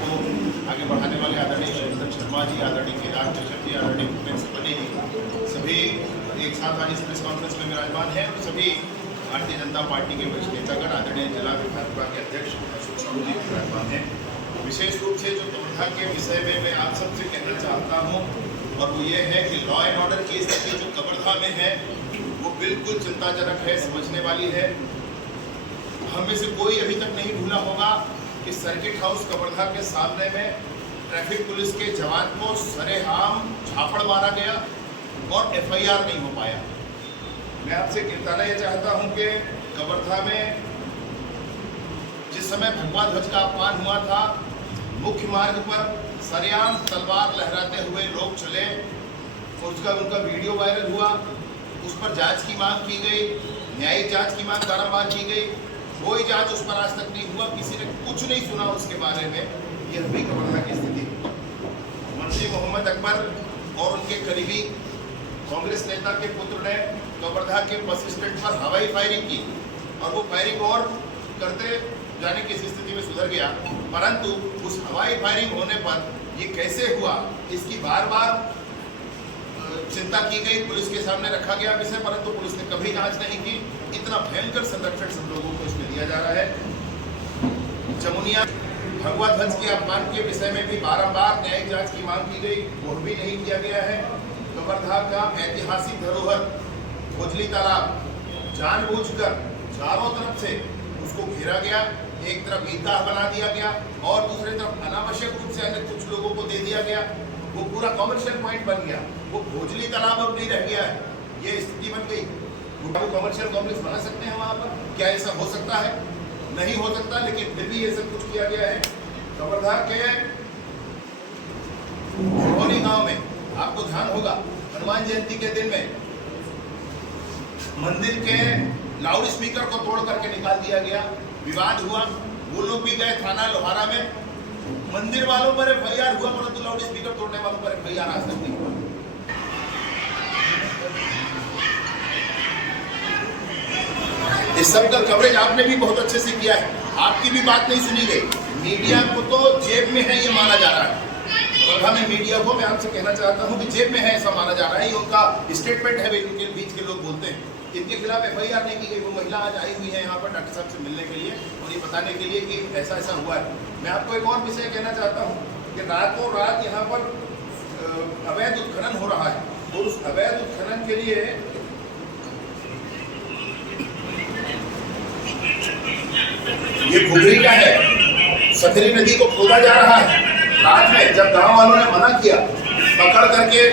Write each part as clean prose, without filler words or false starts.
को आगे बढ़ाने वाले आदरणीय शैलेंद्र शर्मा जी, आदरणीय केदार कश्यप जी, आदरणीय भूपेंद्र पटेल जी सभी एक साथ आज इस प्रेस कॉन्फ्रेंस में विराजमान हैं और सभी भारतीय जनता पार्टी के वरिष्ठ नेतागण, आदरणीय जिला भाजपा के अध्यक्ष अशोक साहू जी विराजमान हैं। विशेष रूप से जो कवर्धा के विषय में मैं आप सबसे कहना चाहता हूँ और वो ये है कि लॉ एंड ऑर्डर की स्थिति जो कवर्धा में है वो बिल्कुल चिंताजनक है, समझने वाली है। हम में से कोई अभी तक नहीं भूला होगा कि सर्किट हाउस कवर्धा के सामने में ट्रैफिक पुलिस के जवान को सरेआम झापड़ मारा गया और एफआईआर नहीं हो पाया। मैं आपसे कहना यह चाहता हूं कि कवर्धा में जिस समय भगवा ध्वज का अपमान हुआ था, मुख्य मार्ग पर सरेआम तलवार लहराते हुए लोग चले, उनका वीडियो वायरल हुआ, उस पर जांच की मांग की गई, न्यायिक जांच की मांग बारंबार की गई, कोई जांच उस पर आज तक नहीं हुआ, किसी ने कुछ नहीं सुना उसके बारे में। यह भी कवर्धा की स्थिति। मंत्री मोहम्मद अकबर और उनके करीबी कांग्रेस नेता के पुत्र ने कवर्धा के बस स्टैंड पर हवाई फायरिंग की और वो फायरिंग और करते जाने की स्थिति में सुधर गया, परंतु उस हवाई फायरिंग होने पर ये कैसे हुआ इसकी बार बार चिंता की गई, पुलिस के सामने रखा गया विषय, परंतु पुलिस ने कभी जांच नहीं की। इतना भयंकर संरक्षण सब लोगों को इसमें दिया जा रहा है। जमुनिया भगवा ध्वज के अपमान के विषय में भी बारंबार न्यायिक जांच की मांग की गई, वो भी नहीं किया गया है। कवर्धा का ऐतिहासिक धरोहर भोजली तालाब जानबूझकर चारों तरफ से उसको घेरा गया, एक तरफ ईदगाह बना दिया गया और दूसरी तरफ अनावश्यक रूप से अन्य कुछ लोगों को दे दिया गया। वो पूरा कमर्शियल पॉइंट बन गया, वो भोजली तालाब अब नहीं रह गया है, ये स्थिति बन गई। वो कमर्शियल कॉम्प्लेक्स बना सकते हैं वहाँ पर, क्या ऐसा हो सकता है? नहीं हो सकता, लेकिन फिर भी ये सब कुछ किया गया है। कवर्धा के भगोनी गांव में आपको ध्यान होगा, हनुमान जयंती के दिन में मंदिर के लाउड स्पीकर को तोड़ करके निकाल दिया गया, विवाद हुआ, वो लोग भी गए थाना लोहारा में, मंदिर वालों पर एफआईआर हुआ, परंतु लाउड स्पीकर तोड़ने वालों पर एफआईआर आज तक नहीं हुआ। इस सब का कवरेज आपने भी बहुत अच्छे से किया है, आपकी भी बात नहीं सुनी गई। मीडिया को तो जेब में है ये माना जा रहा है। कवर्धा में मीडिया को मैं आपसे कहना चाहता हूं कि जेब में है ऐसा माना जा रहा है, ये उनका स्टेटमेंट है, इनके बीच के लोग बोलते हैं। इनके खिलाफ एफआईआर नहीं की गई। वो महिला आज आई हुई है यहाँ पर डॉक्टर साहब से मिलने के लिए और ये बताने के लिए कि ऐसा ऐसा हुआ है। मैं आपको एक और विषय कहना चाहता हूँ कि रातों रात यहाँ पर अवैध उत्खनन हो रहा है और उस अवैध उत्खनन के लिए ये घुघरी का है, सकरी नदी को खोदा जा रहा है। रात में जब गांव वालों ने मना किया, पकड़ करके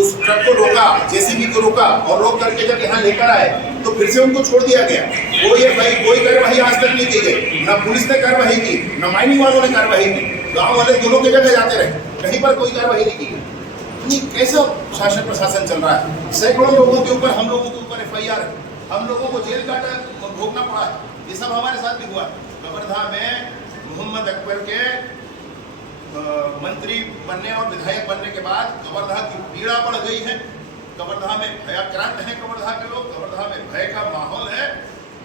उस ट्रक को रोका, जेसीबी को रोका और रोक करके जब यहाँ लेकर आए तो फिर से उनको छोड़ दिया गया। कोई कार्रवाई आज तक नहीं की गई, ना पुलिस ने कार्रवाई की, ना माइनिंग वालों ने कार्रवाई की। गांव वाले दोनों की जगह जाते रहे, कहीं पर कोई कार्रवाई नहीं की गई। ये कैसा शासन प्रशासन चल रहा है? सैकड़ों लोगों के ऊपर, हम लोगों के ऊपर एफआईआर है, हम लोगों को जेल काटा भोगना पड़ा है। ये सब हमारे साथ भी हुआ। कवर्धा में मोहम्मद अकबर के मंत्री बनने और विधायक बनने के बाद कवर्धा की पीड़ा बढ़ गई है। कवर्धा में भयाक्रांत है, कवर्धा के लोग, कवर्धा में भय का माहौल है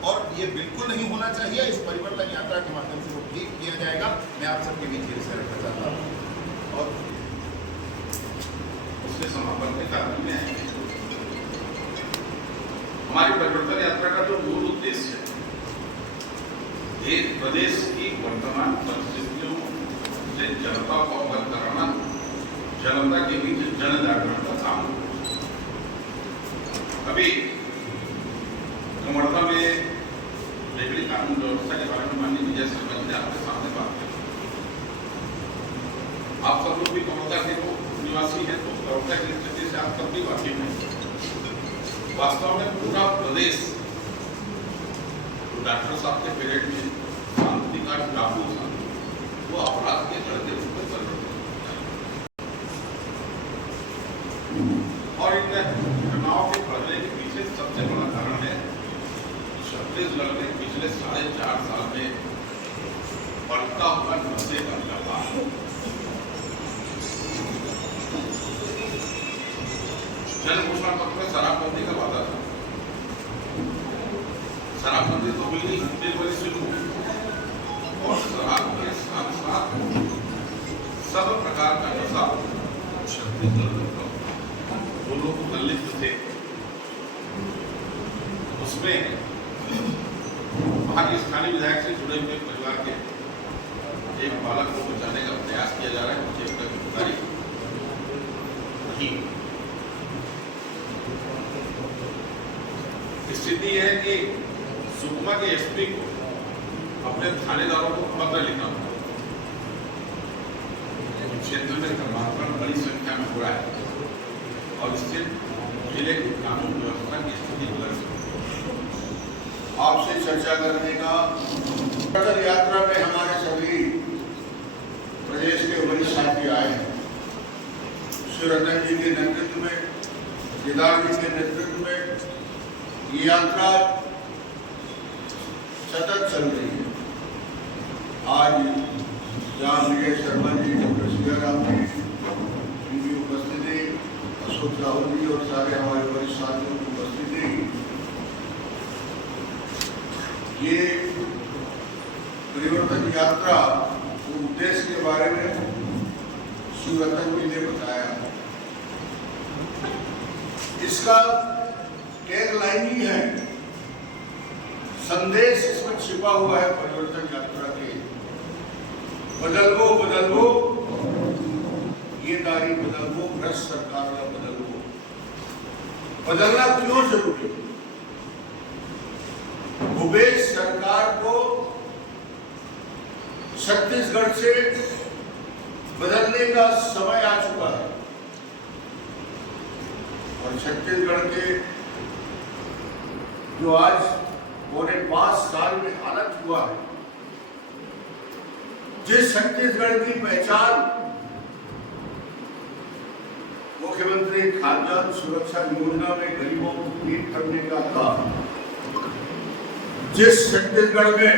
और ये बिल्कुल नहीं होना चाहिए। इस परिवर्तन यात्रा के माध्यम से वो ठीक किया जाएगा। मैं आप सबके बीच ये रखना चाहता हूँ और उसके समापन के कारण में हमारी परिवर्तन यात्रा का जो मूल उद्देश्य है, एक प्रदेश की वर्तमान परिस्थितियों से जनता को अवगत कराना, जनता के बीच जन जागरण का काम। अभी कवर्धा में बिजली कानून व्यवस्था के बारे में माननीय विजय शर्मा जी ने आपके सामने बात की। आप सब लोग भी कवर्धा के निवासी हैं, तो कवर्धा की स्थिति से आप सब भी वाकिफ हैं। वास्तव में पूरा प्रदेश डॉक्टर साहब के पीरियड में शांति का टापू था, वो अपराध के बढ़ते रूप में परिवर्तित और इन घटनाओं के बढ़ने के पीछे सबसे बड़ा कारण है छत्तीसगढ़ में पिछले 4.5 साल में बढ़ता हुआ नशे का व्यापार। जन घोषणा पत्र में शराबबंदी का वादा था, शराबबंदी तो बिल्कुल शुरू और शराब के साथ साथ प्रकार का नशा छत्तीसगढ़ में था। जो लोग दलित थे उसमें वहाँ के स्थानीय विधायक से जुड़े हुए परिवार के एक बालक को बचाने का प्रयास किया जा रहा है, मुझे इसका गिरफ्तारी नहीं। स्थिति है कि सुकमा के एसपी को अपने थानेदारों को पत्र लिखना होगा। क्षेत्र में धर्मांतरण बड़ी संख्या में हो रहा है और इससे जिले की कानून व्यवस्था की स्थिति बिगड़ सकती है। आपसे चर्चा करने का पैदल यात्रा में हमारे सभी प्रदेश के वरिष्ठ साथी आए हैं। श्री रतन जी के नेतृत्व में, केदार जी के नेतृत्व में ये यात्रा सतत चल रही है। आज जहाँ विजय शर्मा जी, डॉक्टर सियाराम जी, उनकी उपस्थिति, अशोक राहुल जी और सारे हमारे वरिष्ठ साथियों की उपस्थिति, ये परिवर्तन यात्रा के उद्देश्य के बारे में श्री रतन जी ने बताया। इसका टैगलाइन ही है, संदेश इसमें छिपा हुआ है परिवर्तन यात्रा के, बदलवो बदलवो ये दारी बदलवो, भ्रष्ट सरकार का बदलवो। बदलना क्यों जरूरी? भूपेश सरकार को छत्तीसगढ़ से बदलने का समय आ चुका है और छत्तीसगढ़ के जो आज पौने 5 साल में हालत हुआ है, जिस छत्तीसगढ़ की पहचान मुख्यमंत्री खाद्यान्न सुरक्षा योजना में गरीबों को फीड करने का था, जिस छत्तीसगढ़ में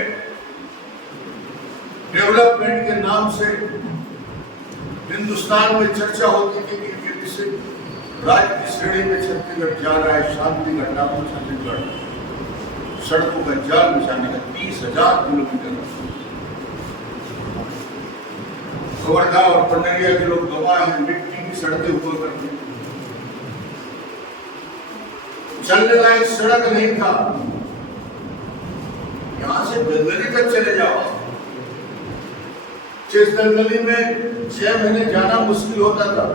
डेवलपमेंट के नाम से हिंदुस्तान में चर्चा होती थी कि किसी राज्य की श्रेणी में छत्तीसगढ़ जा रहा है, शांति घटना को छत्तीसगढ़ सड़कों का जाल बिछाने का 30,000 किलोमीटर वर्धा और पंडरिया के लोग गवाह हैं, मिट्टी की सड़कें हुआ करती, चलने लायक सड़क नहीं था। यहां से दलदली तक चले जाओ, जिस दलदली में 6 महीने जाना मुश्किल होता था,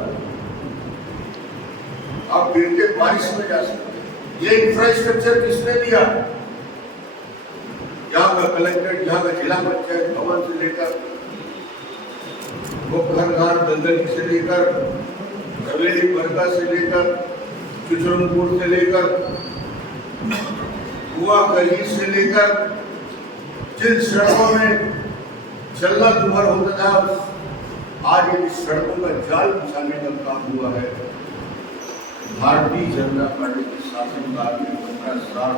आप गिरते बारिश में जा सकते। ये इंफ्रास्ट्रक्चर किसने दिया? यहाँ का कलेक्टर, यहाँ का जिला पंचायत भवन से लेकर घर दलदली से लेकर हवेली बरगा से लेकर किशोरपुर से लेकर कुआ गली से लेकर जिन सड़कों में चलना दुभर होता था, आज इन सड़कों का जाल बिछाने का काम हुआ है। भारतीय जनता पार्टी के शासनकाल में 15 साल